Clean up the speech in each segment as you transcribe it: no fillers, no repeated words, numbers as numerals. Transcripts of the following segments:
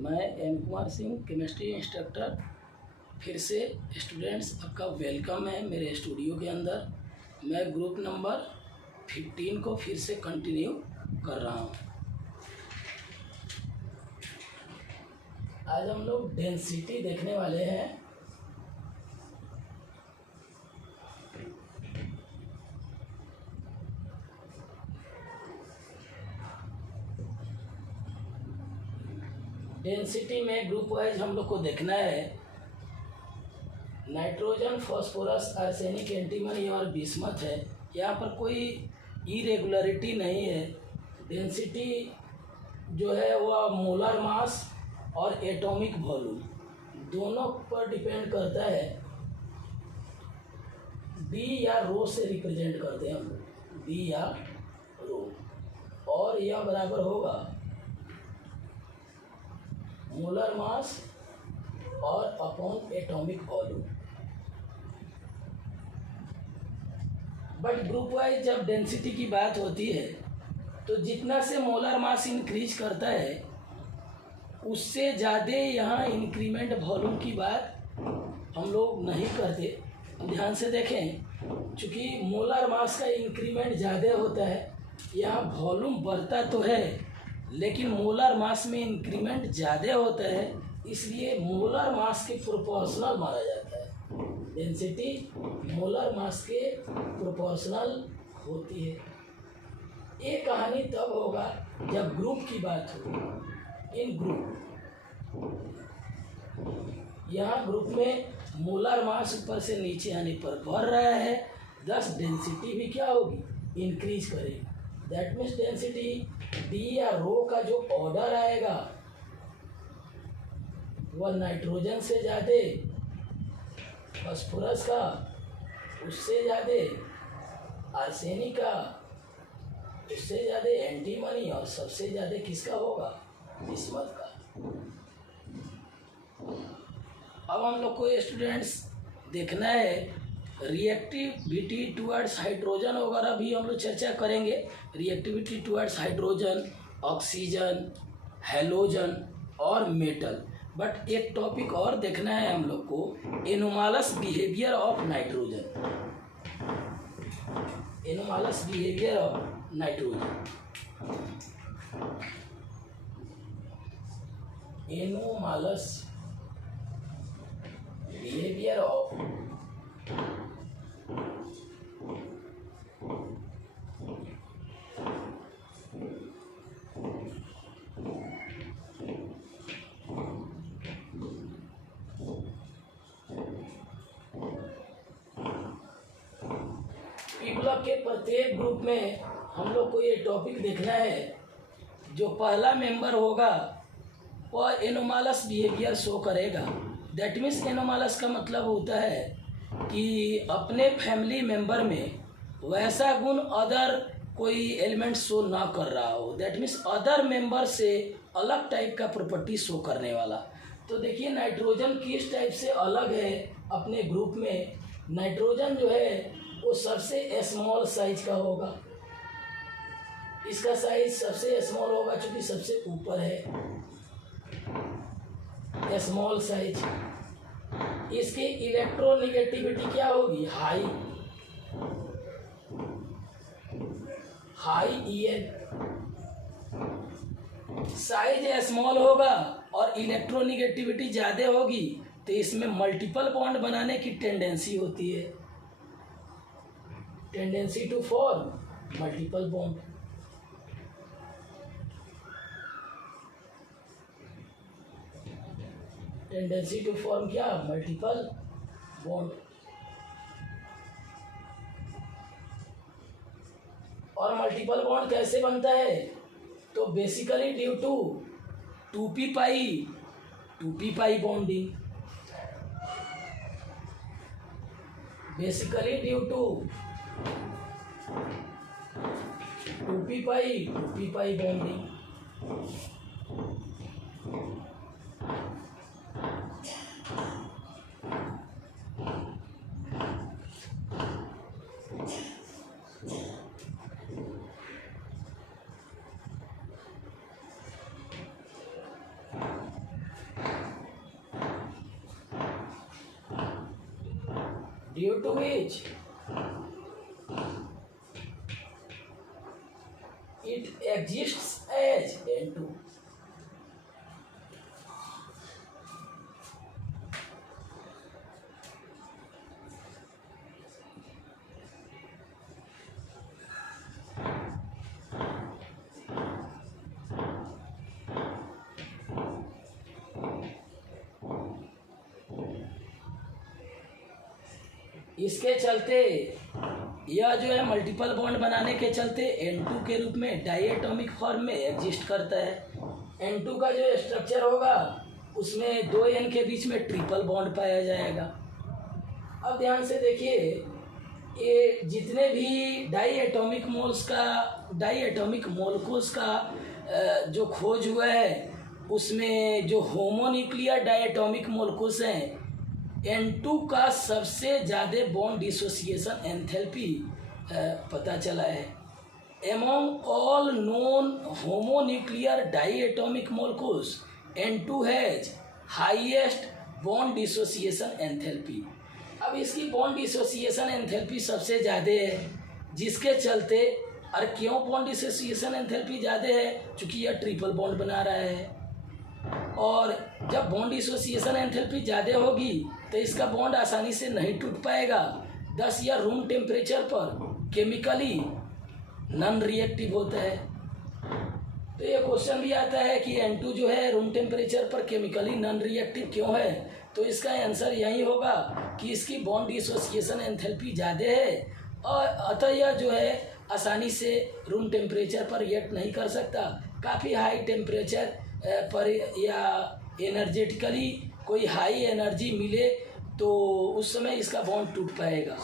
मैं M Kumar Singh chemistry instructor. फिर से स्टूडेंट्स आपका वेलकम है मेरे स्टूडियो के अंदर। मैं ग्रुप नंबर 15 को फिर से कंटिन्यू कर रहा हूँ। आज हम लोग डेंसिटी देखने वाले हैं। डेंसिटी में ग्रुप वाइज हम लोग को देखना है नाइट्रोजन, फॉस्फोरस, आर्सेनिक, एंटीमनी और बिस्मथ है। यहाँ पर कोई इरेगुलरिटी नहीं है। डेंसिटी जो है वह मोलर मास और एटॉमिक वॉल्यूम दोनों पर डिपेंड करता है। डी या रो से रिप्रेजेंट करते हैं हम लोग, डी या रो, और यह बराबर होगा मोलर मास और upon atomic volume. But group wise जब डेंसिटी की बात होती है तो जितना से मोलर मास इंक्रीज करता है उससे ज़्यादा यहाँ इंक्रीमेंट वॉल्यूम की बात हम लोग नहीं करते। ध्यान से देखें, चूँकि मोलर मास का इंक्रीमेंट ज़्यादा होता है, यहाँ वॉल्यूम बढ़ता तो है लेकिन मोलर मास में इंक्रीमेंट ज़्यादा होता है, इसलिए मोलर मास के प्रोपोर्शनल माना जाता है। डेंसिटी मोलर मास के प्रोपोर्शनल होती है। ये कहानी तब होगा जब ग्रुप की बात हो। इन ग्रुप, यहाँ ग्रुप में मोलर मास ऊपर से नीचे आने पर बढ़ रहा है, thus डेंसिटी भी क्या होगी, इंक्रीज करेगी। दैट मीन्स डेंसिटी डी या रो का जो ऑर्डर आएगा वह नाइट्रोजन से ज़्यादा, फास्फोरस का उससे ज़्यादा, आर्सेनिक का उससे ज़्यादा, एंटीमनी और सबसे ज़्यादा किसका होगा, बिस्मथ का। अब हम लोग को स्टूडेंट्स देखना है रिएक्टिविटी टुवर्ड्स हाइड्रोजन वगैरह भी हम लोग चर्चा करेंगे। Reactivity towards hydrogen, oxygen, halogen और मेटल। बट एक टॉपिक और देखना है हम लोग को, anomalous behaviour of nitrogen. Anomalous behaviour of nitrogen, anomalous behaviour of p block के प्रत्येक ग्रुप में हम लोग को ये टॉपिक देखना है। जो पहला मेंबर होगा वह एनोमालस बिहेवियर शो करेगा। दैट मीन्स एनोमालस का मतलब होता है कि अपने फैमिली मेंबर में वैसा गुण अदर कोई एलिमेंट शो ना कर रहा हो। दैट मीन्स अदर मेंबर से अलग टाइप का प्रॉपर्टी शो करने वाला। तो देखिए नाइट्रोजन किस टाइप से अलग है अपने ग्रुप में। नाइट्रोजन जो है वो सबसे स्मॉल साइज का होगा। इसका साइज सबसे स्मॉल होगा क्योंकि सबसे ऊपर है, स्मॉल साइज। इसकी इलेक्ट्रोनेगेटिविटी क्या होगी, high, high EN। Size small होगा और इलेक्ट्रोनेगेटिविटी ज़्यादा होगी तो इसमें मल्टीपल बॉन्ड बनाने की टेंडेंसी होती है, tendency to form multiple bond. Tendency to form क्या, मल्टीपल बॉन्ड। और मल्टीपल बॉन्ड कैसे बनता है, तो basically due to 2p pi bonding. Basically due to 2p pi bonding. Due to which it exists as N2. इसके चलते यह जो है मल्टीपल बॉन्ड बनाने के चलते N2 के रूप में डायटोमिक फॉर्म में एग्जिस्ट करता है। N2 का जो स्ट्रक्चर होगा उसमें 2 N के बीच में ट्रिपल बॉन्ड पाया जाएगा। अब ध्यान से देखिए, ये जितने भी डायटोमिक मोलकुल्स का जो खोज हुआ है उसमें जो होमोन्यूक्लियर डायटोमिक मोलकुल्स हैं, N2 का सबसे ज़्यादा बॉन्ड डिसोसिएशन एंथैल्पी पता चला है। Among all known homonuclear diatomic molecules N2 has highest bond dissociation enthalpy. अब इसकी बॉन्ड डिसोसिएशन एंथैल्पी सबसे ज़्यादा है, जिसके चलते और क्यों बॉन्ड डिसोसिएशन एंथैल्पी ज़्यादा है, चूँकि यह ट्रिपल बॉन्ड बना रहा है। और जब बॉन्ड डिसोसिएशन एंथैल्पी ज़्यादा होगी तो इसका बॉन्ड आसानी से नहीं टूट पाएगा। 10 या रूम टेम्परेचर पर केमिकली नॉन रिएक्टिव होता है। तो ये क्वेश्चन भी आता है कि N2 जो है रूम टेम्परेचर पर केमिकली नॉन रिएक्टिव क्यों है, तो इसका आंसर यही होगा कि इसकी बॉन्ड डिसोसिएशन एंथैल्पी ज़्यादा है और अतः यह जो है आसानी से रूम टेम्परेचर पर रिएक्ट नहीं कर सकता। काफ़ी हाई टेम्परेचर पर या एनर्जेटिकली कोई हाई एनर्जी मिले तो उस समय इसका बॉन्ड टूट पाएगा।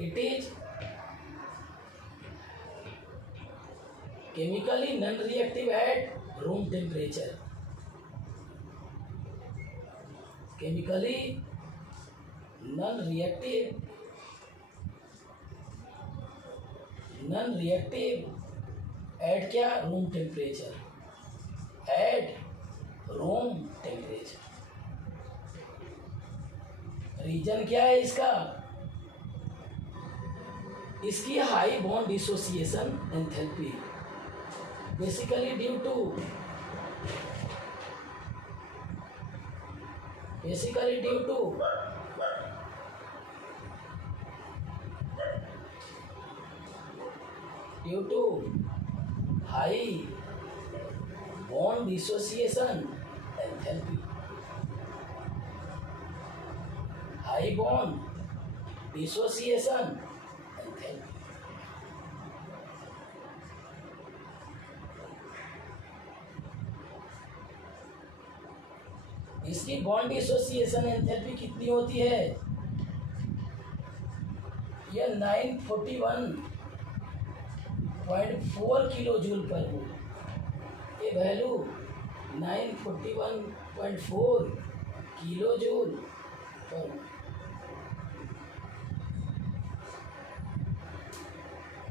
It is chemically non reactive at room temperature. Chemically non reactive at क्या, room temperature, at room temperature. Reason क्या है इसका, इसकी high bond dissociation enthalpy, basically due to high bond dissociation enthalpy. High bond dissociation enthalpy. इसकी bond dissociation enthalpy कितनी होती है, यह 941.4 किलो जूल पर मोल। ये वैल्यू 941.4 किलो जूल पर मोल।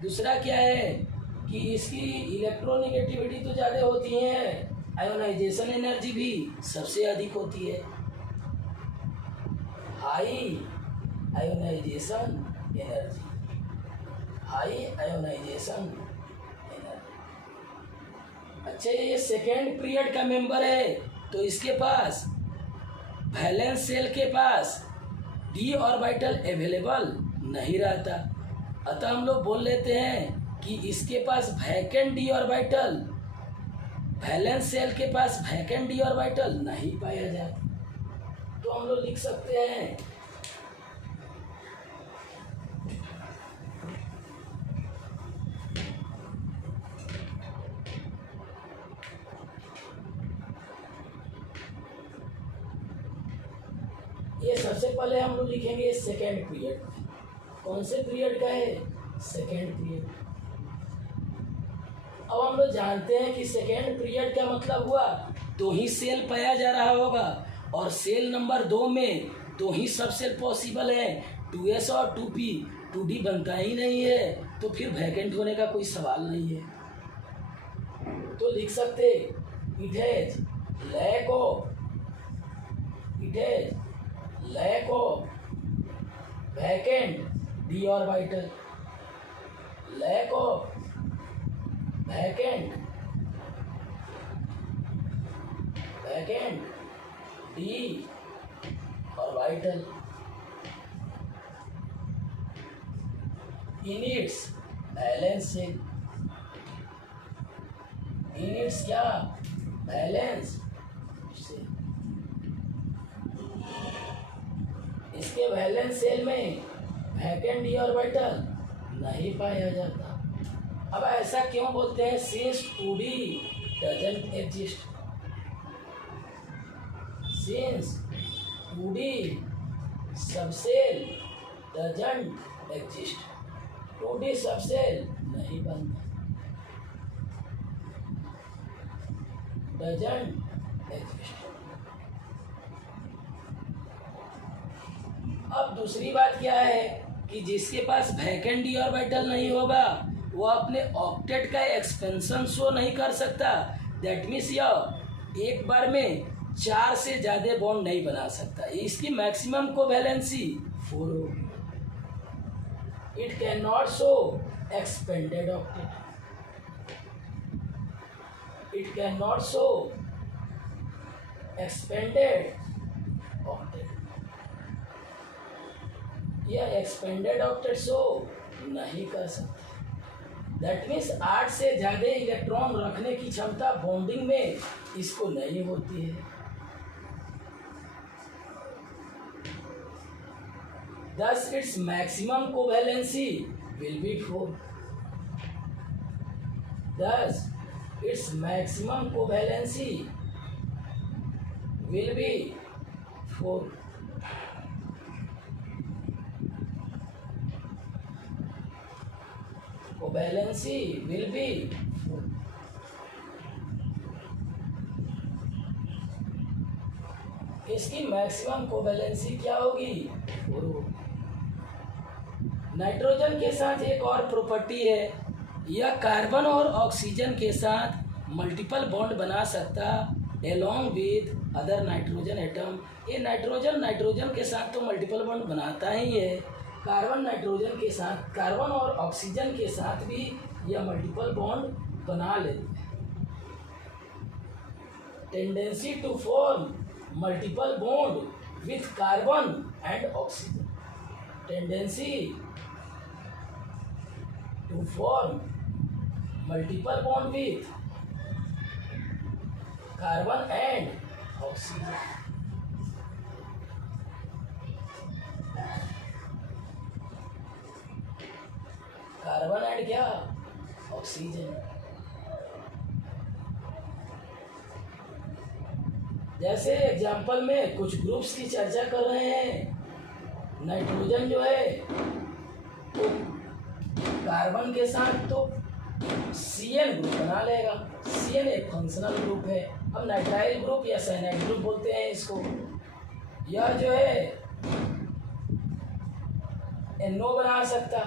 दूसरा क्या है कि इसकी इलेक्ट्रोनेगेटिविटी तो ज़्यादा होती है, आयोनाइजेशन एनर्जी भी सबसे अधिक होती है। हाई आयोनाइजेशन एनर्जी, अच्छा ये सेकेंड पीरियड का मेंबर है तो इसके पास वैलेंस सेल के पास डी ऑर्बिटल अवेलेबल नहीं रहता, अतः हम लोग बोल लेते हैं कि इसके पास vacant D orbital, valence shell के पास वैकेंट डी ऑर्बिटल नहीं पाया जाता। तो हम लोग लिख सकते हैं ये सबसे पहले हम लोग लिखेंगे सेकेंड पीरियड। कौन से पीरियड का है, सेकेंड पीरियड। अब हम लोग जानते हैं कि सेकेंड पीरियड का मतलब हुआ दो ही सेल पाया जा रहा होगा और सेल नंबर 2 में दो ही सब सेल पॉसिबल है, 2s और 2p, 2d बनता ही नहीं है, तो फिर वैकेंट होने का कोई सवाल नहीं है। तो लिख सकते it has lack of it has lack of vacant d orbital, lack of vacant d orbital in its valence shell, in its क्या बैलेंस शेल, इसके बैलेंस सेल में वैकेंट d ऑर्बिटल नहीं पाया जाता। अब ऐसा क्यों बोलते हैं? Since 2D doesn't exist, since 2D subshell doesn't exist, 2D subshell नहीं बनता, डजंट एग्जिस्ट। अब दूसरी बात क्या है कि जिसके पास वैकेंट d ऑर्बिटल नहीं होगा वो अपने ऑक्टेट का एक्सपेंशन शो नहीं कर सकता। दैट मीन्स यह एक बार में 4 से ज़्यादा बॉन्ड नहीं बना सकता। इसकी मैक्सिमम कोवैलेंसी 4 होगी। It can not show expanded octet, it can not show expanded octet, यह एक्सपेंडेड ऑक्टेट शो नहीं कर सकता। दैट मीन्स 8 से ज़्यादा इलेक्ट्रॉन रखने की क्षमता बॉन्डिंग में इसको नहीं होती है। Thus, its maximum covalency will be 4. Thus, its maximum covalency will be 4. Covalency will be 4. इसकी मैक्सिमम कोवैलेंसी क्या होगी? 4 होगी। नाइट्रोजन के साथ एक और प्रॉपर्टी है, यह कार्बन और ऑक्सीजन के साथ मल्टीपल बॉन्ड बना सकता along with other nitrogen atom. ये नाइट्रोजन के साथ तो मल्टीपल बॉन्ड बनाता ही है, कार्बन नाइट्रोजन के साथ, कार्बन और ऑक्सीजन के साथ भी यह मल्टीपल बॉन्ड बना लेते हैं। Tendency to form multiple bond with carbon and oxygen, टेंडेंसी to form multiple bond with carbon and oxygen. Carbon and क्या? ऑक्सीजन। जैसे एग्जाम्पल में कुछ ग्रुप्स की चर्चा कर रहे हैं। नाइट्रोजन जो है तो कार्बन के साथ तो CN ग्रुप बना लेगा। CN एक फंक्शनल ग्रुप है। हम नाइट्राइल ग्रुप या साइनाइड ग्रुप बोलते हैं इसको। यह जो है NO बना सकता,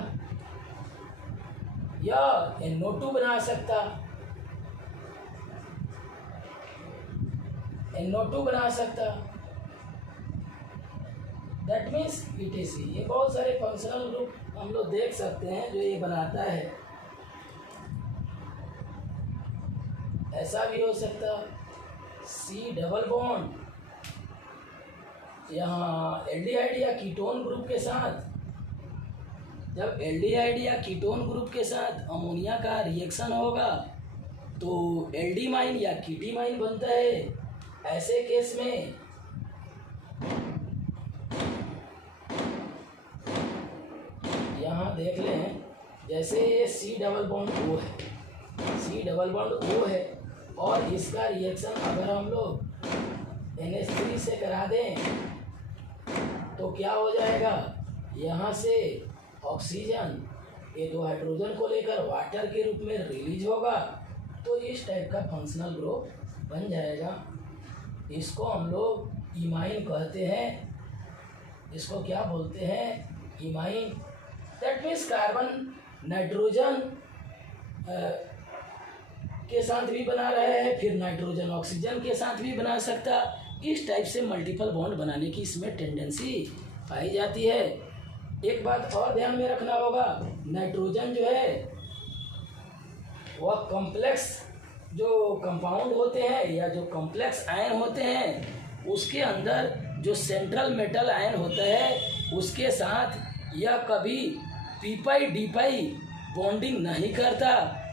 यह NO2 बना सकता, NO2 बना सकता। That means ETC। ये बहुत सारे फंक्शनल ग्रुप हम लोग देख सकते हैं जो ये बनाता है। ऐसा भी हो सकता C डबल बॉन्ड यहाँ एल्डिहाइड या कीटोन ग्रुप के साथ, जब एल्डिहाइड या कीटोन ग्रुप के साथ अमोनिया का रिएक्शन होगा तो एल्डिमाइन या कीटीमाइन बनता है। ऐसे केस में यहाँ देख लें, जैसे ये C डबल बॉन्ड O है, C डबल बॉन्ड O है और इसका रिएक्शन अगर हम लोग NH3 से करा दें तो क्या हो जाएगा? यहाँ से ऑक्सीजन ये 2 हाइड्रोजन को लेकर वाटर के रूप में रिलीज होगा, तो इस टाइप का फंक्शनल ग्रुप बन जाएगा। इसको हम लोग इमाइन कहते हैं। इसको क्या बोलते हैं? Imine. That means carbon nitrogen के साथ भी बना रहे हैं, फिर नाइट्रोजन ऑक्सीजन के साथ भी बना सकता, इस टाइप से मल्टीपल बॉन्ड बनाने की इसमें टेंडेंसी पाई जाती है। एक बात और ध्यान में रखना होगा, नाइट्रोजन जो है वह कॉम्प्लेक्स जो कंपाउंड होते हैं या जो कॉम्प्लेक्स आयन होते हैं उसके अंदर जो सेंट्रल मेटल आयन होता है उसके साथ यह कभी पी पाई डी पाई बॉन्डिंग नहीं करता,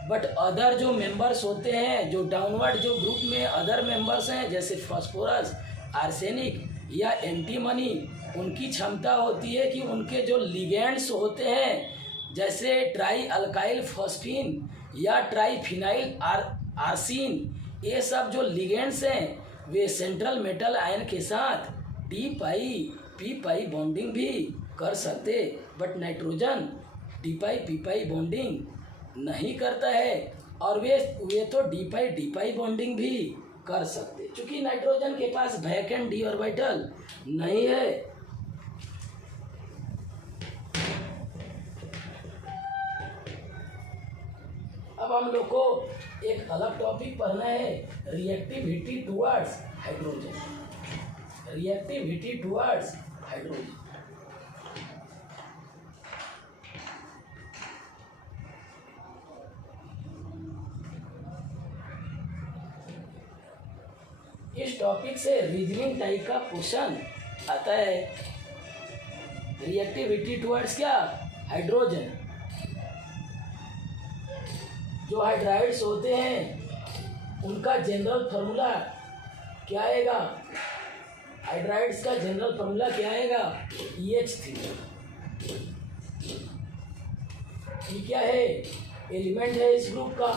बट अदर जो मेंबर्स होते हैं, जो डाउनवर्ड जो ग्रुप में अदर मेंबर्स हैं जैसे फास्फोरस, आर्सेनिक या एंटीमनी, उनकी क्षमता होती है कि उनके जो लिगेंड्स होते हैं जैसे ट्राई अल्काइल फॉस्फीन या ट्राईफिनाइल आर्सिन, ये सब जो लिगेंड्स हैं वे सेंट्रल मेटल आयन के साथ डी पाई पी पाई बॉन्डिंग भी कर सकते, but nitrogen D pi P pi bonding नहीं करता है और वे तो डी पाई बॉन्डिंग भी कर सकते, क्योंकि नाइट्रोजन के पास वैकेंट डी ऑर्बिटल नहीं है। अब हम लोग को एक अलग टॉपिक पढ़ना है, reactivity towards hydrogen. Reactivity towards hydrogen. इस टॉपिक से रीजनिंग टाइप का क्वेश्चन आता है। रिएक्टिविटी टुवर्ड्स क्या? हाइड्रोजन। जो हाइड्राइड्स होते हैं उनका जनरल फार्मूला क्या आएगा? हाइड्राइड्स का जनरल फार्मूला क्या आएगा? EH3। ये क्या है? एलिमेंट है इस ग्रुप का।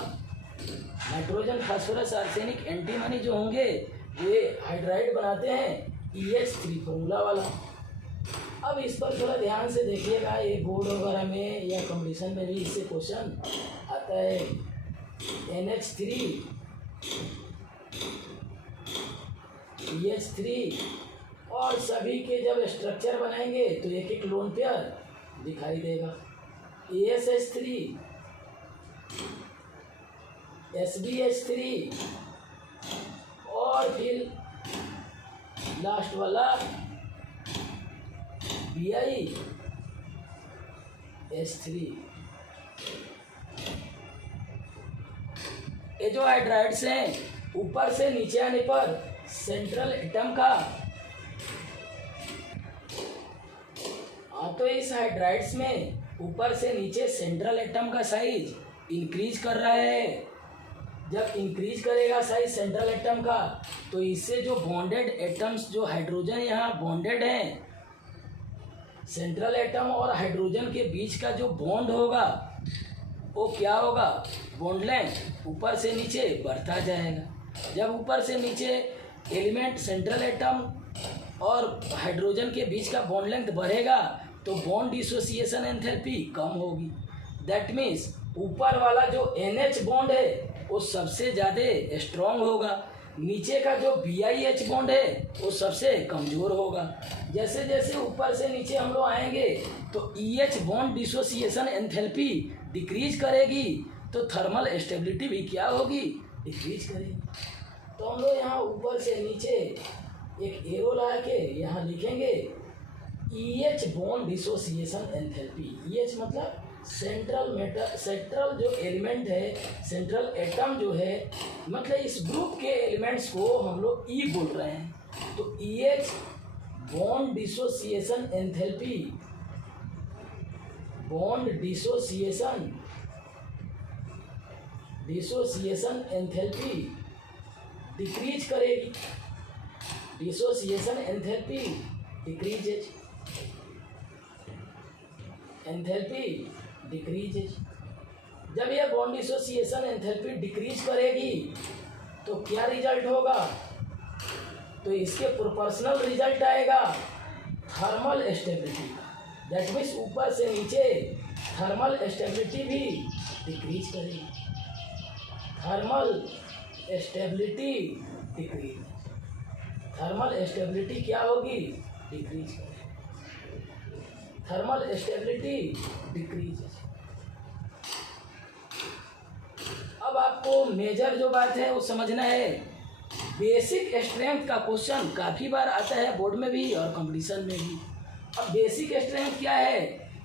नाइट्रोजन, फास्फोरस, आर्सेनिक, एंटीमनी जो होंगे ये हाइड्राइड बनाते हैं EH3 फार्मूला वाला। अब इस पर थोड़ा ध्यान से देखिएगा, ये बोर्ड वगैरह में या कंपटीशन में भी इससे क्वेश्चन आता है। NH3 EH3 और सभी के जब स्ट्रक्चर बनाएंगे तो एक एक लोन पेयर दिखाई देगा। ASH3 SBH3 और फिर लास्ट वाला BiH3। ये जो हाइड्राइड्स हैं ऊपर से नीचे आने पर सेंट्रल एटम का, तो इस हाइड्राइड्स में ऊपर से नीचे सेंट्रल एटम का साइज इंक्रीज कर रहा है। जब इंक्रीज करेगा साइज सेंट्रल एटम का तो इससे जो बॉन्डेड एटम्स, जो हाइड्रोजन यहाँ बॉन्डेड हैं, सेंट्रल एटम और हाइड्रोजन के बीच का जो बॉन्ड होगा वो क्या होगा? बॉन्ड लेंथ ऊपर से नीचे बढ़ता जाएगा। जब ऊपर से नीचे एलिमेंट, सेंट्रल एटम और हाइड्रोजन के बीच का बॉन्ड लेंथ बढ़ेगा तो बॉन्ड डिसोसिएशन एंथैल्पी कम होगी। दैट मीन्स ऊपर वाला जो NH बॉन्ड है वो सबसे ज़्यादा स्ट्रॉन्ग होगा, नीचे का जो BiH बॉन्ड है वो सबसे कमज़ोर होगा। जैसे जैसे ऊपर से नीचे हम लोग आएंगे तो EH bond dissociation enthalpy decrease करेगी तो थर्मल स्टेबिलिटी भी क्या होगी? डिक्रीज करेगी। तो हम लोग यहाँ ऊपर से नीचे एक एरो ला के यहाँ लिखेंगे EH bond dissociation enthalpy. EH मतलब सेंट्रल जो एलिमेंट है, सेंट्रल एटम जो है, मतलब इस ग्रुप के एलिमेंट्स को हम लोग E बोल रहे हैं। तो EH bond dissociation enthalpy, bond dissociation enthalpy decrease करेगी। Dissociation enthalpy decreases, enthalpy decreases. जब यह बॉन्ड डिसोसिएशन एंथैल्पी डिक्रीज करेगी तो क्या रिजल्ट होगा? तो इसके प्रोपोर्शनल रिजल्ट आएगा थर्मल स्टेबिलिटी। दैट मीन्स ऊपर से नीचे थर्मल स्टेबिलिटी भी डिक्रीज करेगी। Thermal stability decrease, thermal stability क्या होगी? डिक्रीज करेगी। Thermal stability decrease. अब आपको मेजर जो बात है वो समझना है बेसिक स्ट्रेंथ का क्वेश्चन काफ़ी बार आता है बोर्ड में भी और कंपटीशन में भी। अब बेसिक स्ट्रेंथ क्या है,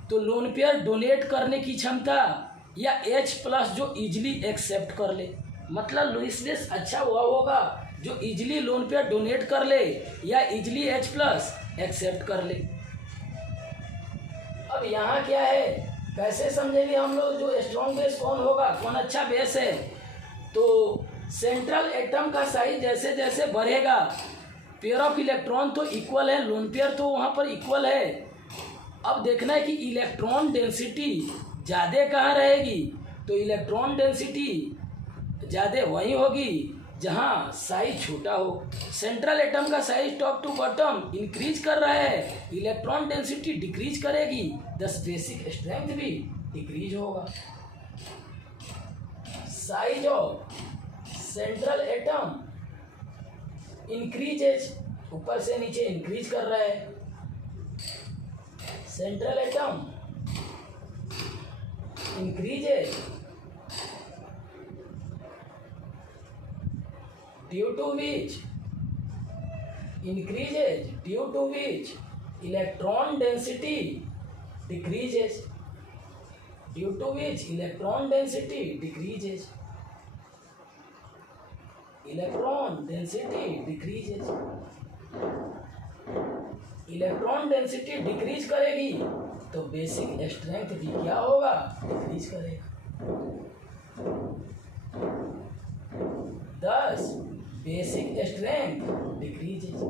तो लोन पेयर डोनेट करने की क्षमता या H+ जो इजीली एक्सेप्ट कर ले, मतलब लुइसनेस अच्छा हुआ होगा जो इजीली लोन पेयर डोनेट कर ले या इजीली H+ एक्सेप्ट कर ले। अब यहाँ क्या है, कैसे समझेंगे हम लोग जो स्ट्रॉन्ग बेस कौन होगा, कौन अच्छा बेस है। तो सेंट्रल एटम का साइज जैसे जैसे बढ़ेगा, पेयर ऑफ इलेक्ट्रॉन तो इक्वल है, लोन पेयर तो वहाँ पर इक्वल है। अब देखना है कि इलेक्ट्रॉन डेंसिटी ज़्यादा कहाँ रहेगी, तो इलेक्ट्रॉन डेंसिटी ज़्यादा वहीं होगी जहाँ साइज छोटा हो। सेंट्रल एटम का size top to bottom increase कर रहा है, इलेक्ट्रॉन डेंसिटी डिक्रीज करेगी, दस बेसिक स्ट्रेंथ भी डिक्रीज होगा। Size of central atom increases, ऊपर से नीचे इंक्रीज कर रहा है। Central atom increases due to which increases, due to which electron density decreases, due to which electron density decreases, electron density decreases, electron density decrease करेगी तो basic strength भी क्या होगा, डिक्रीज करेगा। दस बेसिक स्ट्रेंथ डिक्रीजेज,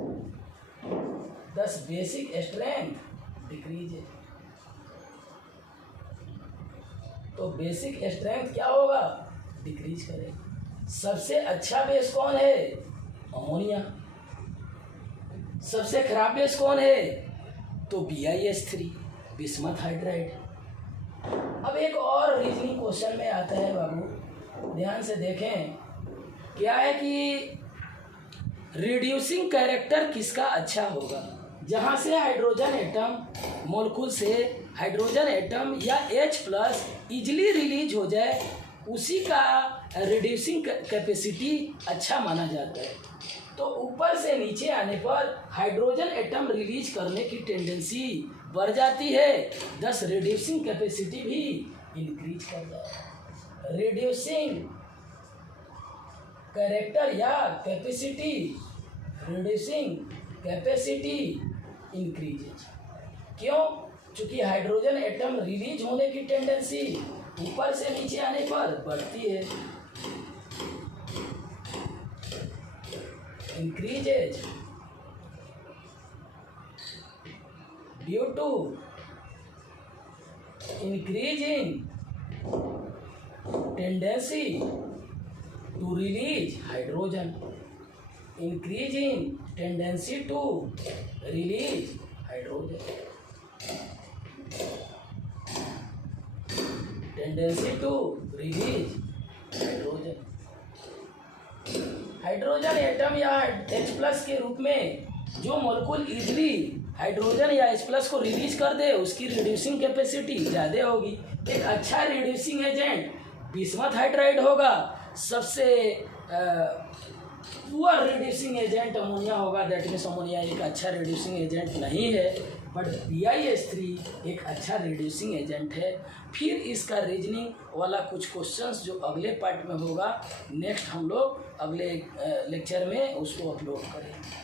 दस basic strength decreases. तो basic strength क्या होगा, डिक्रीज करेगा। सबसे अच्छा बेस कौन है, अमोनिया। सबसे खराब बेस कौन है, तो BiS3 बिस्मथ हाइड्राइड। अब एक और रीजनिंग क्वेश्चन में आता है बाबू, ध्यान से देखें। क्या है कि रिड्यूसिंग कैरेक्टर किसका अच्छा होगा, जहाँ से हाइड्रोजन एटम मॉलिक्यूल से हाइड्रोजन एटम या H+ इजीली रिलीज हो जाए, उसी का रिड्यूसिंग कैपेसिटी अच्छा माना जाता है। तो ऊपर से नीचे आने पर हाइड्रोजन एटम रिलीज करने की टेंडेंसी बढ़ जाती है, दस रिड्यूसिंग कैपेसिटी भी इंक्रीज कर जाए। रिड्यूसिंग कैरेक्टर या कैपेसिटी, रिड्यूसिंग कैपेसिटी इंक्रीजेज। क्यों, चूंकि हाइड्रोजन एटम रिलीज होने की टेंडेंसी ऊपर से नीचे आने पर बढ़ती है। Increases due to increasing tendency to release hydrogen, increasing tendency to release hydrogen, tendency to release hydrogen। Hydrogen atom या H+ के रूप में जो मॉलिक्यूल इजीली हाइड्रोजन या H+ को रिलीज कर दे, उसकी रिड्यूसिंग कैपेसिटी ज़्यादा होगी। एक अच्छा रिड्यूसिंग एजेंट बिस्मथ हाइड्राइड होगा, सबसे पुअर रिड्यूसिंग एजेंट अमोनिया होगा। दैट मीन्स अमोनिया एक अच्छा रिड्यूसिंग एजेंट नहीं है, बट BiS3 एक अच्छा रिड्यूसिंग एजेंट है। फिर इसका रीजनिंग वाला कुछ क्वेश्चंस जो अगले पार्ट में होगा, नेक्स्ट हम लोग अगले लेक्चर में उसको अपलोड करेंगे।